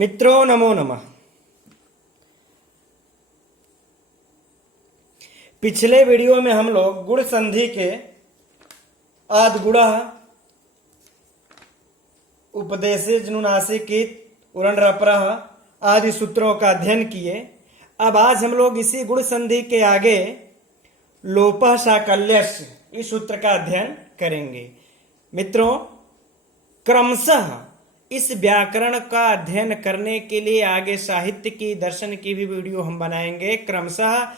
मित्रों नमो नमः। पिछले वीडियो में हम लोग गुण संधि के आद गुणः उपदेशेऽनुनासिकीत् उरण्रपरः आदि सूत्रों का अध्ययन किए। अब आज हम लोग इसी गुण संधि के आगे लोपः साकल्यस्य इस सूत्र का अध्ययन करेंगे। मित्रों, क्रमशः इस व्याकरण का अध्ययन करने के लिए आगे साहित्य की, दर्शन की भी वीडियो हम बनाएंगे। क्रमशः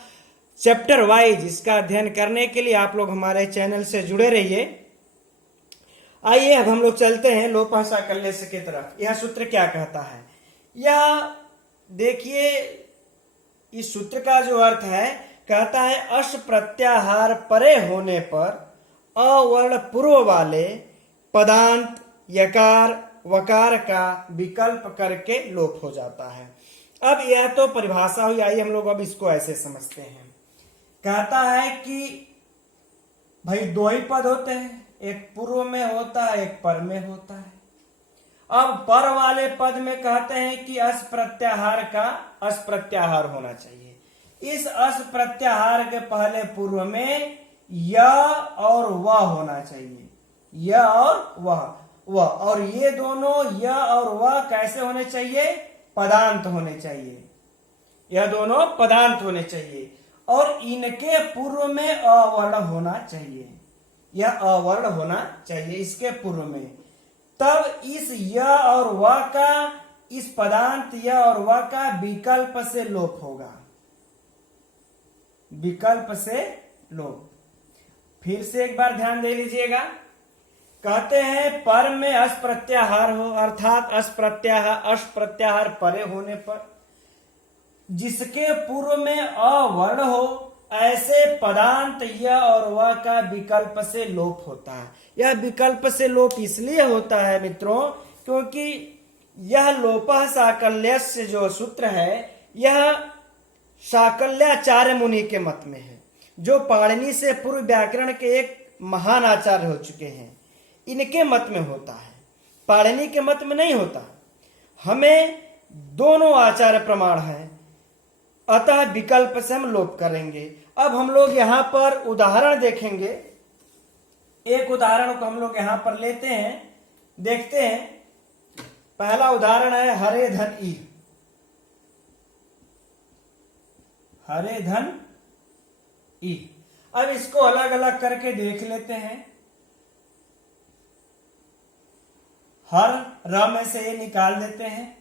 चैप्टर वाइज इसका अध्ययन करने के लिए आप लोग हमारे चैनल से जुड़े रहिए। आइए अब हम लोग चलते हैं लोपः साकल्यस्य की तरफ। यह सूत्र क्या कहता है, यह देखिए। इस सूत्र का जो अर्थ है, कहता है अश प्रत्याहार परे होने पर अवर्ण पूर्व वाले पदांत यकार वकार का विकल्प करके लोप हो जाता है। अब यह तो परिभाषा हुई, आइए हम लोग अब इसको ऐसे समझते हैं। कहता है कि भाई दो ही पद होते हैं, एक पूर्व में होता है, एक पर में होता है। अब पर वाले पद में कहते हैं कि अस प्रत्याहार का अस प्रत्याहार होना चाहिए। इस अस प्रत्याहार के पहले पूर्व में य और व होना चाहिए, य और वह। और ये दोनों य और व कैसे होने चाहिए, पदांत होने चाहिए। यह दोनों पदांत होने चाहिए और इनके पूर्व में अवर्ण होना चाहिए। यह अवर्ण होना चाहिए इसके पूर्व में। तब इस य और व का, इस पदांत य और व का विकल्प से लोप होगा, विकल्प से लोप। फिर से एक बार ध्यान दे लीजिएगा। कहते हैं पर में अस प्रत्याहार हो, अर्थात अस प्रत्याहार परे होने पर जिसके पूर्व में अवर्ण हो, ऐसे पदांत य और व का विकल्प से लोप होता है। यह विकल्प से लोप इसलिए होता है मित्रों, क्योंकि यह लोपः साकल्यस्य जो सूत्र है, यह साकल्याचार्य मुनि के मत में है, जो पाणिनि से पूर्व व्याकरण के एक महान आचार्य हो चुके हैं। इनके मत में होता है, पाणिनि के मत में नहीं होता। हमें दोनों आचार्य प्रमाण है, अतः विकल्प से हम लोप करेंगे। अब हम लोग यहां पर उदाहरण देखेंगे। एक उदाहरण को हम लोग यहां पर लेते हैं, देखते हैं। पहला उदाहरण है हरे धन ई। हरे धन ई। अब इसको अलग अलग करके देख लेते हैं। हर र में से ए निकाल देते हैं,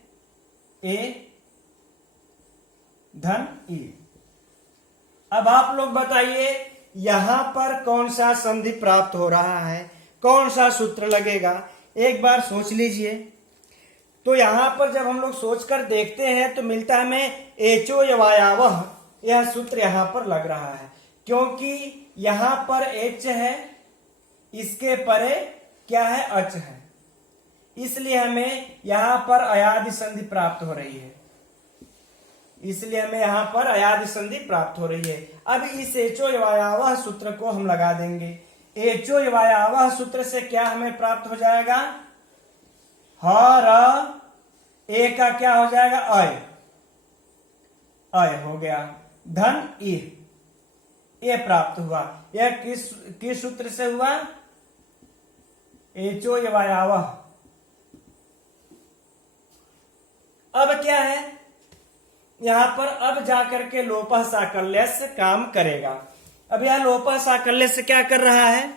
ए धन ई। अब आप लोग बताइए यहां पर कौन सा संधि प्राप्त हो रहा है, कौन सा सूत्र लगेगा, एक बार सोच लीजिए। तो यहां पर जब हम लोग सोचकर देखते हैं तो मिलता है हमें एचो यवायावह, यह सूत्र यहां पर लग रहा है, क्योंकि यहां पर एच है, इसके परे क्या है, अच है, इसलिए हमें यहां पर अयादि संधि प्राप्त हो रही है। इसलिए हमें यहां पर अयादि संधि प्राप्त हो रही है। अब इस एचो यवायावह सूत्र को हम लगा देंगे। एचो यवायावह सूत्र से क्या हमें प्राप्त हो जाएगा, हर ए का क्या हो जाएगा, अय, अय हो गया, धन ई, ये प्राप्त हुआ। यह किस सूत्र से हुआ, एचो यवायावह। अब क्या है, यहां पर अब जाकर के लोपः साकल्यस्य काम करेगा। अब यह लोपः साकल्यस्य क्या कर रहा है,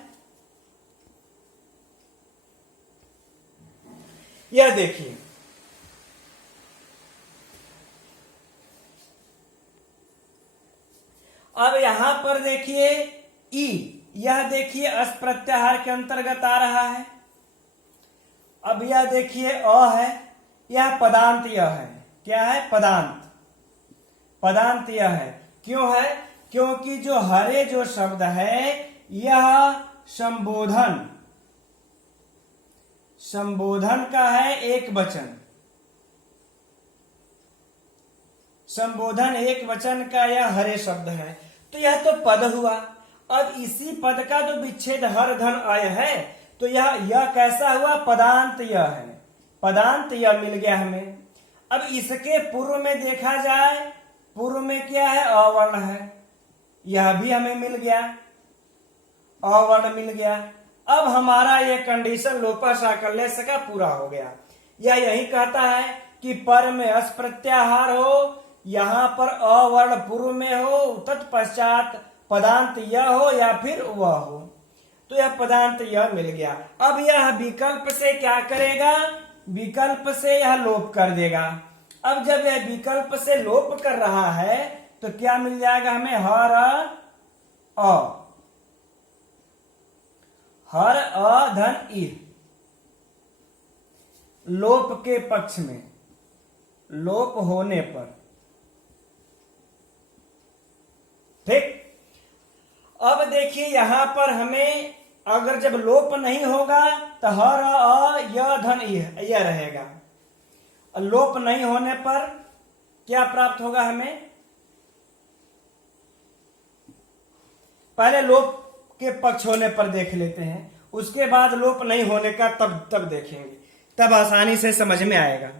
यह देखिए। अब यहां पर देखिए ई, यह देखिए अस प्रत्याहार के अंतर्गत आ रहा है। अब यह देखिए अ है, यह पदांत यह है, क्या है, पदांत, पदांत यह है। क्यों है, क्योंकि जो हरे जो शब्द है यह संबोधन, संबोधन का है एक वचन, संबोधन एक वचन का यह हरे शब्द है। तो यह तो पद हुआ। अब इसी पद का जो विच्छेद हर धन अय है, तो यह कैसा हुआ, पदांत यह है, पदांत यह मिल गया हमें। अब इसके पूर्व में देखा जाए, पूर्व में क्या है, अवर्ण है, यह भी हमें मिल गया, अवर्ण मिल गया। अब हमारा ये कंडीशन लोपा साकल्यस्य का पूरा हो गया। यह यही कहता है कि पर में अस प्रत्याहार हो, यहां पर अवर्ण पूर्व में हो, तत्पश्चात पदांत यह हो या फिर वह हो, तो यह पदांत यह मिल गया। अब यह विकल्प से क्या करेगा, विकल्प से यह लोप कर देगा। अब जब यह विकल्प से लोप कर रहा है तो क्या मिल जाएगा हमें, हर अ धन ई, लोप के पक्ष में, लोप होने पर। ठीक, अब देखिए यहां पर हमें अगर जब लोप नहीं होगा तो हर अ य धन ई यह रहेगा। लोप नहीं होने पर क्या प्राप्त होगा हमें, पहले लोप के पक्ष होने पर देख लेते हैं, उसके बाद लोप नहीं होने का तब देखेंगे, तब आसानी से समझ में आएगा।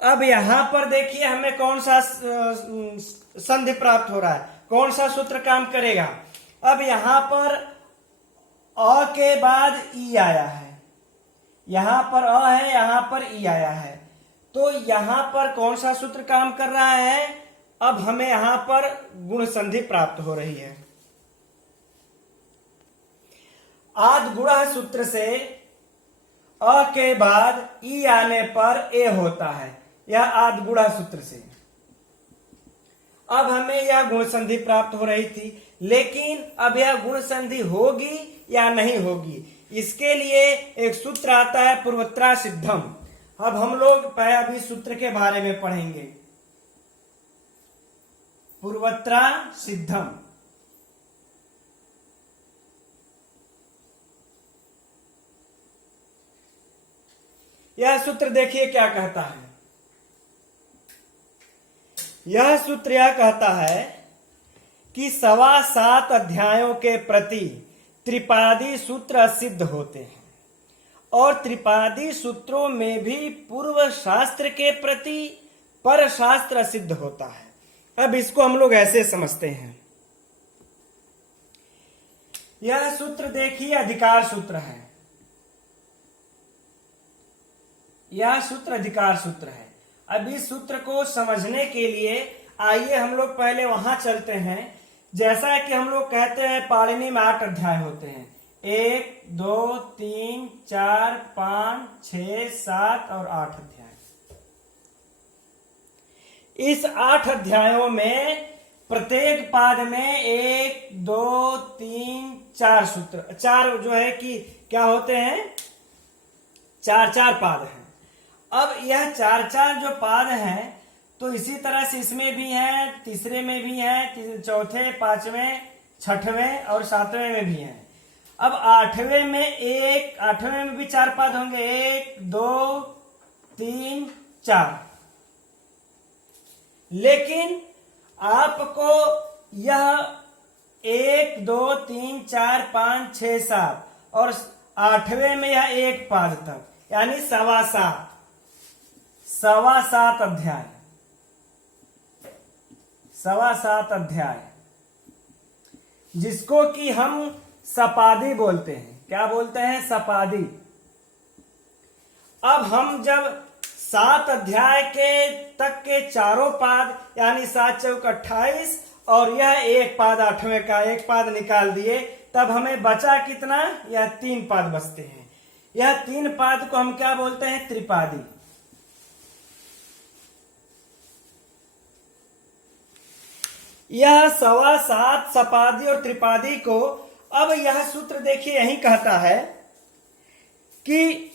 अब यहां पर देखिए हमें कौन सा संधि प्राप्त हो रहा है, कौन सा सूत्र काम करेगा। अब यहां पर अ के बाद ई आया है, यहां पर अ है, यहां पर ई आया है, तो यहां पर कौन सा सूत्र काम कर रहा है, अब हमें यहां पर गुण संधि प्राप्त हो रही है। आद गुणा सूत्र से अ के बाद ई आने पर ए होता है, यह आद गुणा सूत्र से। अब हमें यह गुण संधि प्राप्त हो रही थी, लेकिन अब यह गुण संधि होगी या नहीं होगी, इसके लिए एक सूत्र आता है पूर्वत्रा सिद्धम। अब हम लोग पहले अभी सूत्र के बारे में पढ़ेंगे, पूर्वत्रा सिद्धम। यह सूत्र देखिए क्या कहता है, यह सूत्र यह कहता है कि 7.25 अध्यायों के प्रति त्रिपादी सूत्र सिद्ध होते हैं, और त्रिपादी सूत्रों में भी पूर्व शास्त्र के प्रति पर शास्त्र सिद्ध होता है। अब इसको हम लोग ऐसे समझते हैं, यह सूत्र देखिए अधिकार सूत्र है, यह सूत्र अधिकार सूत्र है। अब इस सूत्र को समझने के लिए आइए हम लोग पहले वहां चलते हैं। जैसा कि हम लोग कहते हैं पाणिनि में 8 अध्याय होते हैं, 1, 2, 3, 4, 5, 6, 7 और 8 अध्याय। इस 8 अध्यायों में प्रत्येक पाद में 1, 2, 3, 4 सूत्र, 4 जो है कि क्या होते हैं, 4 पाद हैं। अब यह 4 जो पाद हैं तो इसी तरह से इसमें भी है, तीसरे में भी है, चौथे, पांचवें, छठवें और 7वें में भी है। अब 8वें में भी 4 पाद होंगे, 1, 2, 3, 4। लेकिन आपको यह 1, 2, 3, 4, 5, 6, 7 और 8वें में यह 1 पाद तक, यानी 7.25 अध्याय, 7.25 अध्याय, जिसको कि हम सपादी बोलते हैं। क्या बोलते हैं, सपादी। अब हम जब 7 अध्याय के तक के चारों पाद यानी 7 चौक 28 और यह 1 पाद 8वें का 1 पाद निकाल दिए, तब हमें बचा कितना, यह 3 पाद बचते हैं। यह 3 पाद को हम क्या बोलते हैं, त्रिपादी। यह 7.25 सपादी और त्रिपादी को, अब यह सूत्र देखिए यही कहता है कि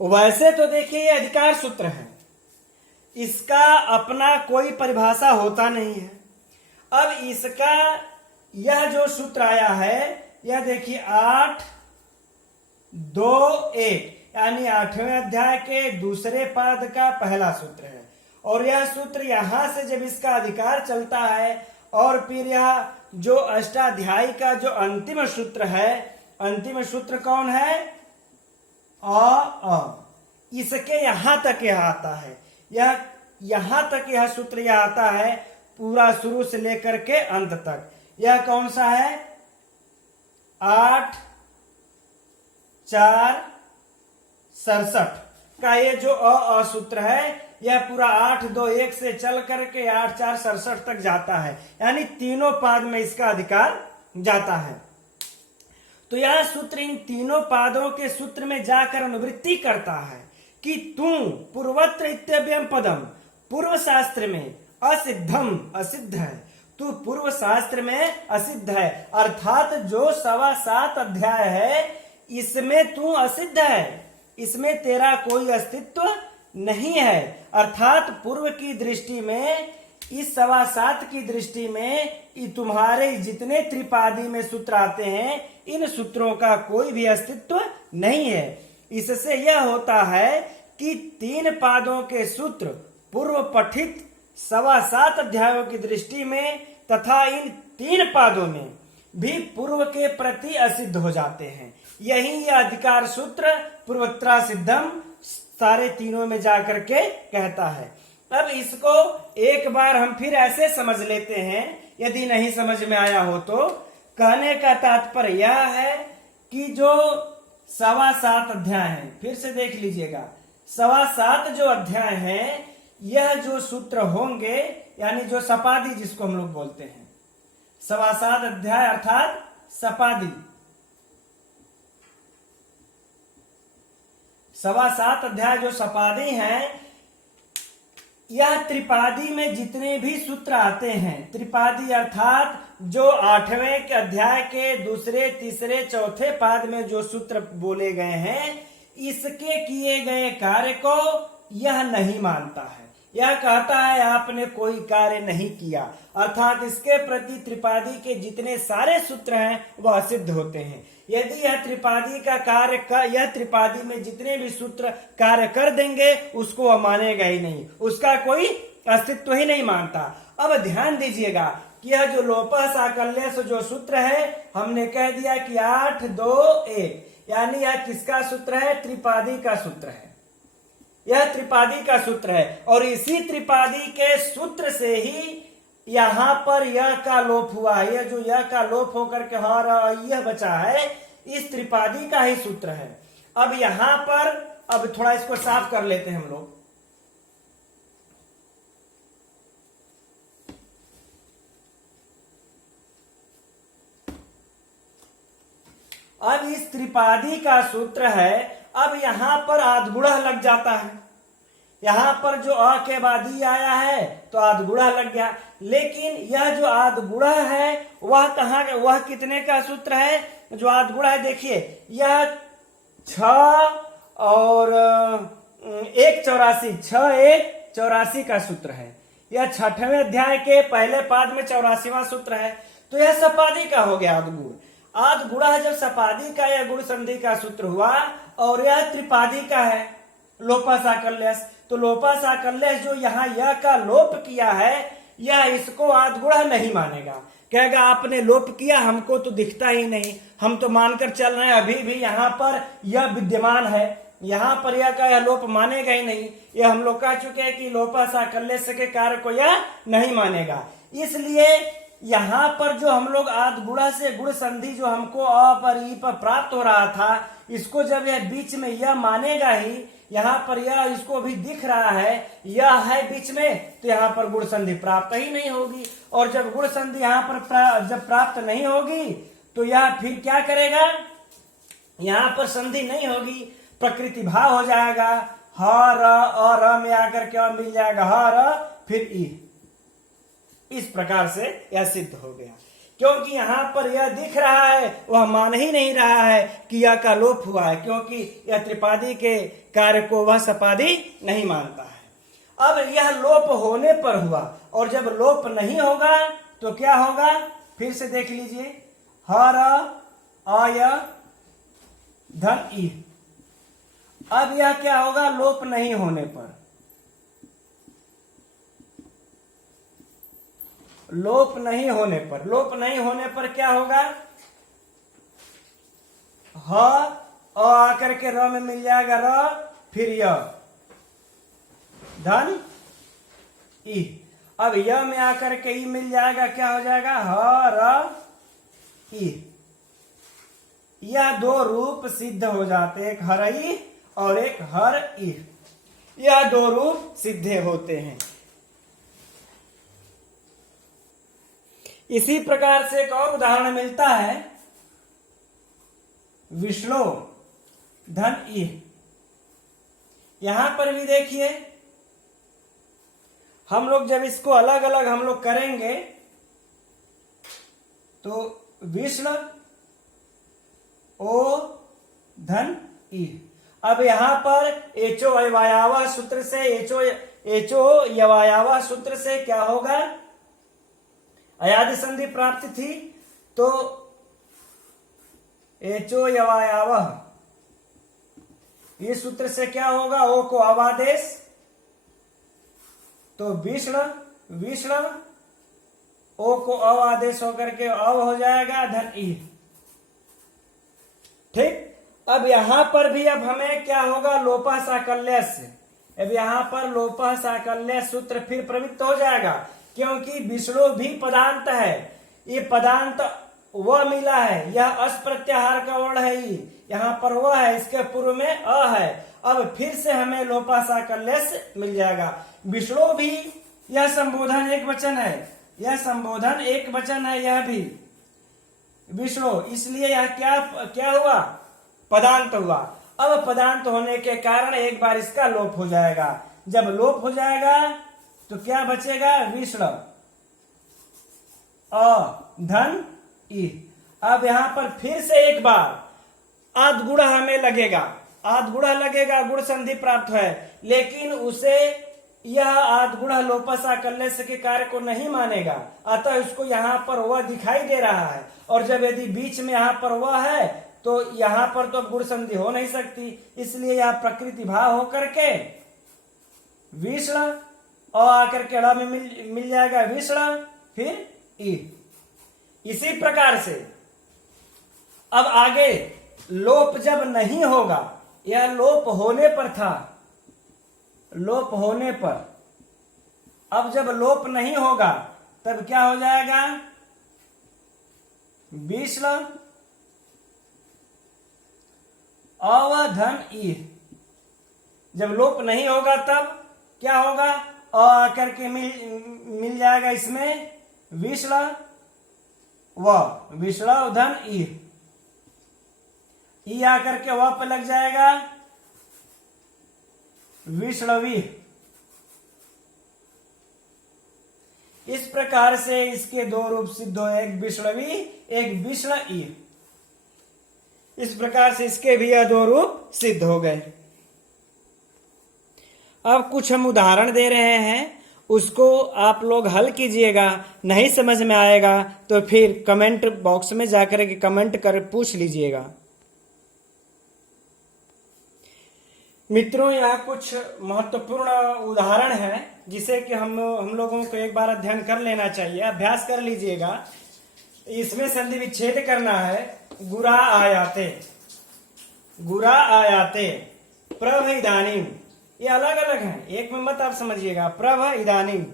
वैसे तो देखिए ये अधिकार सूत्र है, इसका अपना कोई परिभाषा होता नहीं है। अब इसका यह जो सूत्र आया है, यह देखिए 8, 2, 1 यानी 8वें अध्याय के दूसरे पाद का पहला सूत्र है। और यह सूत्र यहां से जब इसका अधिकार चलता है और फिर यह जो अष्टाध्यायी का जो अंतिम सूत्र है, अंतिम सूत्र कौन है, अ। इसके यहां तक यह आता है, यह यहां तक यह सूत्र यह आता है, पूरा शुरू से लेकर के अंत तक। यह कौन सा है? 8 4 67 का ये जो अ सूत्र है, यह पूरा 8 2 1 से चल करके 8 4 67 तक जाता है, यानी तीनों पाद में इसका अधिकार जाता है। तो यह सूत्र इन तीनों पादों के सूत्र में जाकर अनुवृत्ति करता है कि तुम पूर्वत्र इत्यव्ययम पदम, पूर्व शास्त्र में असिद्धम, असिद्ध है, तू पूर्व शास्त्र में असिद्ध है, अर्थात जो 7.25 अध्याय है इसमें तू असिद्ध है, इसमें तेरा कोई अस्तित्व नहीं है। अर्थात पूर्व की दृष्टि में, इस 7.25 की दृष्टि में तुम्हारे जितने त्रिपादी में सूत्र आते हैं, इन सूत्रों का कोई भी अस्तित्व नहीं है। इससे यह होता है कि 3 पादों के सूत्र पूर्व पठित 7.25 अध्यायों की दृष्टि में तथा इन 3 पादों में भी पूर्व के प्रति असिद्ध हो जाते हैं। यही यह अधिकार सूत्र पूर्वोत्तरा सिद्धम सारे तीनों में जाकर के कहता है। अब इसको एक बार हम फिर ऐसे समझ लेते हैं, यदि नहीं समझ में आया हो तो। कहने का तात्पर्य यह है कि जो 7.25 अध्याय है, फिर से देख लीजिएगा, 7.25 जो अध्याय है, यह जो सूत्र होंगे, यानी जो सपादी जिसको हम लोग बोलते हैं, 7.25 अध्याय अर्थात सपादी, 7.25 अध्याय जो सपादी हैं, यह त्रिपादी में जितने भी सूत्र आते हैं, त्रिपादी अर्थात जो 8वें के अध्याय के दूसरे तीसरे चौथे पाद में जो सूत्र बोले गए हैं, इसके किए गए कार्य को यह नहीं मानता है। यह कहता है आपने कोई कार्य नहीं किया, अर्थात इसके प्रति त्रिपादी के जितने सारे सूत्र हैं वह असिद्ध होते हैं। यदि यह त्रिपादी का कार्य यह त्रिपादी में जितने भी सूत्र कार्य कर देंगे, उसको वह मानेगा ही नहीं, उसका कोई अस्तित्व ही नहीं मानता। अब ध्यान दीजिएगा कि यह जो लोपः साकल्यस्य जो सूत्र है, हमने कह दिया कि 8 2 1, यानी यह किसका सूत्र है? त्रिपादी का सूत्र है। यह त्रिपादी का सूत्र है, और इसी त्रिपादी के सूत्र से ही यहाँ पर यह का लोप हुआ है। यह जो यह का लोप होकर के यह बचा है, इस त्रिपादी का ही सूत्र है। अब यहाँ पर अब थोड़ा इसको साफ कर लेते हैं हम लोग। अब इस त्रिपादी का सूत्र है, अब यहां पर आधगुणा लग जाता है। यहां पर जो अ के बाद ही आया है तो आधगुणा लग गया, लेकिन यह जो आधगुणा है वह कहाँ, वह कितने का सूत्र है? जो आधगुणा है देखिए, यह 6 और 1 84, 6 1 84 का सूत्र है। यह 6वें अध्याय के पहले पाद में 84वां सूत्र है। तो यह सपादी का हो गया आधगुण। आधगुणा जब सपादी का यह गुण संधि का सूत्र हुआ, और यह त्रिपादी का है लोपः साकल्यस्य, तो लोपः साकल्यस्य जो यहाँ यह का लोप किया है, यह इसको आधगुणा नहीं मानेगा। कहेगा आपने लोप किया, हमको तो दिखता ही नहीं, हम तो मानकर चल रहे हैं अभी भी यहाँ पर यह विद्यमान है, यहाँ पर यह का यह लोप मानेगा ही नहीं। यह हम लोग कह चुके हैं कि लोपः साकल्यस्य के कार्य को यह नहीं मानेगा। इसलिए यहाँ पर जो हम लोग आधगुणा से गुण संधि जो हमको अ पर ई पर प्राप्त हो रहा था, इसको जब यह बीच में यह मानेगा ही, यहाँ पर यह इसको भी दिख रहा है यह है बीच में, तो यहाँ पर गुण संधि प्राप्त ही नहीं होगी। और जब गुण संधि यहाँ पर जब प्राप्त नहीं होगी तो यह फिर क्या करेगा? यहाँ पर संधि नहीं होगी, प्रकृति भाव हो जाएगा, ह र अ र में आकर के मिल जाएगा ह र फिर ई। इस प्रकार से यह सिद्ध हो गया, क्योंकि यहाँ पर यह दिख रहा है, वह मान ही नहीं रहा है कि यह का लोप हुआ है, क्योंकि यह त्रिपादी के कार्य को वह सपादी नहीं मानता है। अब यह लोप होने पर हुआ, और जब लोप नहीं होगा तो क्या होगा? फिर से देख लीजिए, ह र अ य धन ई। अब यह क्या होगा? लोप नहीं होने पर, लोप नहीं होने पर, लोप नहीं होने पर क्या होगा? ह अ आकर के र में मिल जाएगा र, फिर य धन ई। अब य में आकर के ई मिल जाएगा, क्या हो जाएगा, ह र ई। यह दो रूप सिद्ध हो जाते, एक हरई और एक हर ई। यह दो रूप सिद्धे होते हैं। इसी प्रकार से एक और उदाहरण मिलता है, विष्णु धन ई। यहां पर भी देखिए, हम लोग जब इसको अलग अलग हम लोग करेंगे तो विष्णु ओ धन ई। अब यहां पर एचो अवायावा सूत्र से एचो यवायावा सूत्र से क्या होगा, अयादि संधि प्राप्त थी, तो एचो यवायावा इस सूत्र से क्या होगा, ओ को अवादेश, तो विष्णु विष्णु ओ को अवादेश होकर के अव हो जाएगा धन ई। ठीक। अब यहां पर भी अब हमें क्या होगा, लोपा साकल्य से। अब यहां पर लोपा साकल्य सूत्र फिर प्रवृत्त हो जाएगा, क्योंकि विष्णु भी पदांत है। ये पदांत वह मिला है, यह अस प्रत्याहार का वर्ण है ई, यहाँ पर वह है, इसके पूर्व में अ है। अब फिर से हमें लोपा साकल्य मिल जाएगा। विष्णु भी यह संबोधन एक वचन है, यह संबोधन एक वचन है, यह भी विष्णु, इसलिए यह क्या हुआ, पदांत हुआ। अब पदांत होने के कारण एक बार इसका लोप हो जाएगा। जब लोप हो जाएगा तो क्या बचेगा, विष्णु अ धन ई। अब यहां पर फिर से एक बार आद गुण हमें लगेगा, आद गुण लगेगा, गुण संधि प्राप्त है, लेकिन उसे यह आद गुण लोपा साकल्य के कार्य को नहीं मानेगा, अतः उसको यहाँ पर वह दिखाई दे रहा है। और जब यदि बीच में यहाँ पर वह है तो यहाँ पर तो गुण संधि हो नहीं सकती, इसलिए यह प्रकृति भाव होकर के विष्णु और आकर के ड़ में मिल जाएगा विष्णु, फिर ई। इसी प्रकार से अब आगे लोप जब नहीं होगा, यह लोप होने पर था, लोप होने पर, अब जब लोप नहीं होगा तब क्या हो जाएगा, विष्णु अवधन ई। जब लोप नहीं होगा तब क्या होगा, अ आकर के मिल जाएगा इसमें विष्णु व विष्णु धन ई आकर के वह पे लग जाएगा विष्णवी। इस प्रकार से इसके दो रूप सिद्ध हो, एक विष्णवी एक विष्णु ई। इस प्रकार से इसके भी यह दो रूप सिद्ध हो गए। अब कुछ हम उदाहरण दे रहे हैं, उसको आप लोग हल कीजिएगा। नहीं समझ में आएगा तो फिर कमेंट बॉक्स में जाकर के कमेंट कर पूछ लीजिएगा। मित्रों, यह कुछ महत्वपूर्ण उदाहरण है जिसे कि हम लोगों को एक बार अध्ययन कर लेना चाहिए, अभ्यास कर लीजिएगा। इसमें संधि विच्छेद करना है। गुरा आयाते, गुरा आयाते, प्रभ इदानीम, ये अलग अलग हैं, एक में मत आप समझिएगा। प्रभ इदानीम,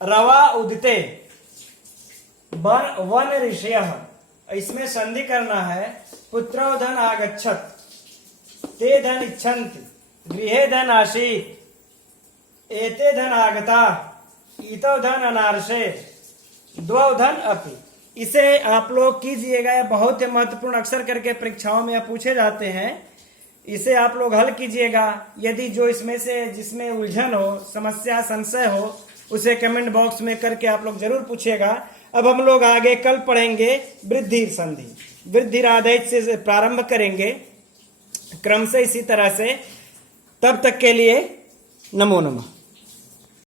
रवा उदते, वन ऋषयः, इसमें संधि करना है। पुत्रो धन आगच्छत, ते धन इच्छन्ति, गृहे धन आसीत्, एते धन आगता, इतो धन अनार्षे, द्वौ धन अपि। इसे आप लोग कीजिएगा, यह बहुत ही महत्वपूर्ण अक्सर करके परीक्षाओं में पूछे जाते हैं। इसे आप लोग हल कीजिएगा। यदि जो इसमें से जिसमें उलझन हो, समस्या संशय हो, उसे कमेंट बॉक्स में करके आप लोग जरूर पूछिएगा। अब हम लोग आगे कल पढ़ेंगे वृद्धि संधि, वृद्धि राधेय से प्रारंभ करेंगे क्रम से, इसी तरह से। तब तक के लिए नमो नमः।